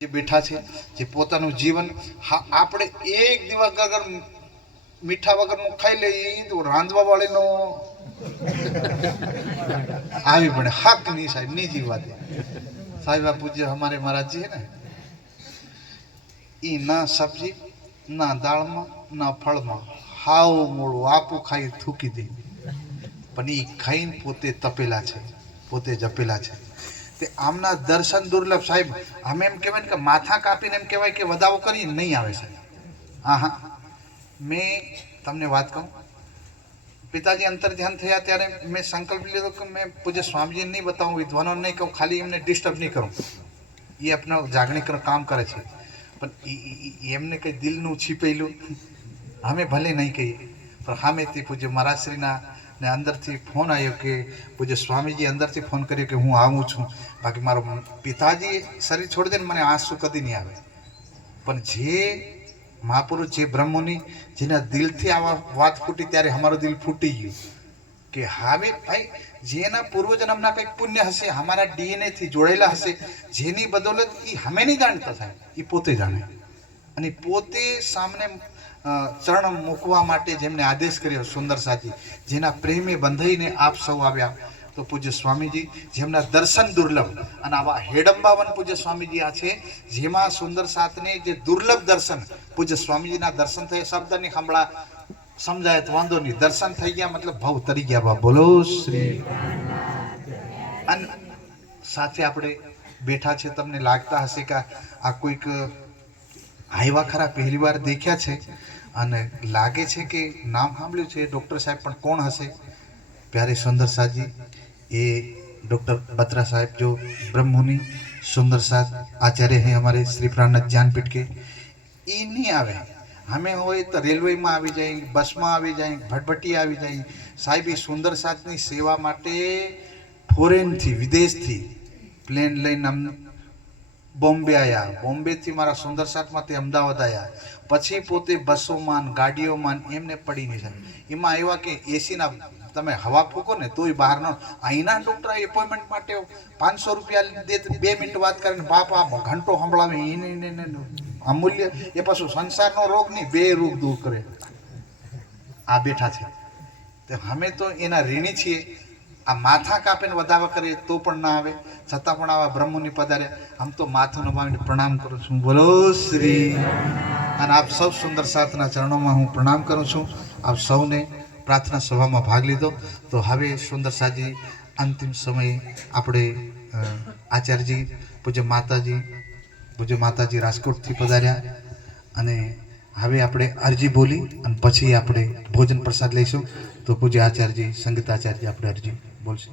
જે બેઠા છે જે પોતાનું જીવન આપણે એક દિવસ અગર મીઠા વગરનું ખાઈ લઈએ તો રાંધવા વાળીનો આવી પડે હક નહીં સાહેબ નીજી વાત સાહેબ આ પૂज्य हमारे महाराज जी है ना એ ના સબ્જી ના દાળમાં ના ફળમાં હાવ મોડું આપું ખાઈ થૂકી દે પણ એ ખાઈને પોતે તપેલા છે પોતે જપેલા છે તે આમના દર્શન દુર્લભ સાહેબ અમે એમ કહેવાય ને કે માથા કાપીને એમ કહેવાય કે વધાવો કરીને નહીં આવે સાહેબ હા હા મેં તમને વાત કહું પિતાજી અંતર ધ્યાન થયા ત્યારે મેં સંકલ્પ લીધો કે મેં પૂજ્ય સ્વામીજીને નહીં બતાવું વિદ્વાનો નહીં કહું ખાલી એમને ડિસ્ટર્બ નહીં કરું એ આપણા જાગણીકરણ કામ કરે છે પણ એમને કંઈ દિલનું છીપેલું અમે ભલે નહીં કહીએ પણ સામેથી પૂજ્ય મહારાજશ્રીના ને અંદરથી ફોન આવ્યો કે પૂજ્ય સ્વામીજી અંદરથી ફોન કર્યો કે હું આવું છું બાકી મારો પિતાજી શરીર છોડી દે ને મને આંસુ કદી નહીં આવે પણ જે મહાપુરુષ જે બ્રહ્મોની જેના દિલથી આવા વાત ફૂટી ત્યારે અમારું દિલ ફૂટી ગયું કે હવે ભાઈ જેના પૂર્વજન્મના કંઈક પુણ્ય હશે અમારા ડીએનએ થી જોડેલા હશે જેની બદોલત એ અમે નહીં જાણતા સાહેબ એ પોતે જાણે અને પોતે સામને ચરણ મૂકવા માટે જેમને આદેશ કર્યો સુંદર સાજી જેના પ્રેમે બંધાઈને આપ સૌ આવ્યા તો પૂજ્ય સ્વામીજી જેમના દર્શન દુર્લભ અને આવા હેડંબાવન પૂજ્ય સ્વામીજી આ છે જેમાં સુંદર સાતને જે દુર્લભ દર્શન પૂજ્ય સ્વામીજીના દર્શન થયા શબ્દની હમણાં સમજાય તો વાંધો નહીં દર્શન થઈ ગયા મતલબ ભાવ તરી ગયા બા બોલો શ્રી અને સાથે આપણે બેઠા છે તમને લાગતા હશે કે આ કોઈક આવ્યા ખરા પહેલી વાર દેખ્યા છે અને લાગે છે કે નામ સાંભળ્યું છે ડૉક્ટર સાહેબ પણ કોણ હશે प्यारे सुंदर साथ जी ये डॉक्टर बत्रा साहब जो ब्रह्ममुनि सुंदर साथ आचार्य हैं हमारे श्री प्राणनाथ ज्ञानपीठ के ये नहीं आवे हमें हो तो रेलवे में आ जाए बस में आ जाए भटभटी आ जाए साहेब ये सुंदर साथ की सेवा माटे फॉरेन थी विदेश थी प्लेन लઈને બોમ્બે આવ્યા બોમ્બેથી મારા સુંદર સાથમાંથી અમદાવાદ આવ્યા પછી પોતે બસોમાં ગાડીઓમાં એમને પડી નહીં જાય એમાં આવ્યા કે એસીના તમે હવા ફૂકો ને તોય બહારનો અહીંના ડૉક્ટર એપોઇન્ટમેન્ટ માટે 500 રૂપિયા દે 2 મિનિટ વાત કરીને બાપા ઘંટો સંભળાવે એને અમૂલ્ય એ પાછું સંસારનો રોગ નહીં 2 રોગ દૂર કરે આ બેઠા છે તો અમે તો એના ઋણી છીએ આ માથા કાપીને વધાવા કરીએ તો પણ ના આવે છતાં પણ આવા બ્રહ્મોની પધારે આમ તો માથું નમાવીને પ્રણામ કરું છું બોલો શ્રી અને આપ સૌ સુંદર સાથના ચરણોમાં હું પ્રણામ કરું છું આપ સૌને પ્રાર્થના સભામાં ભાગ લીધો તો હવે સુંદર સાજી અંતિમ સમયે આપણે આચાર્યજી પૂજ્ય માતાજી રાજકોટથી પધાર્યા અને હવે આપણે અરજી બોલી અને પછી આપણે ભોજન પ્રસાદ લઈશું તો પૂજ્ય આચાર્યજી સંગીત આચાર્યજી આપણે અરજી બોલશે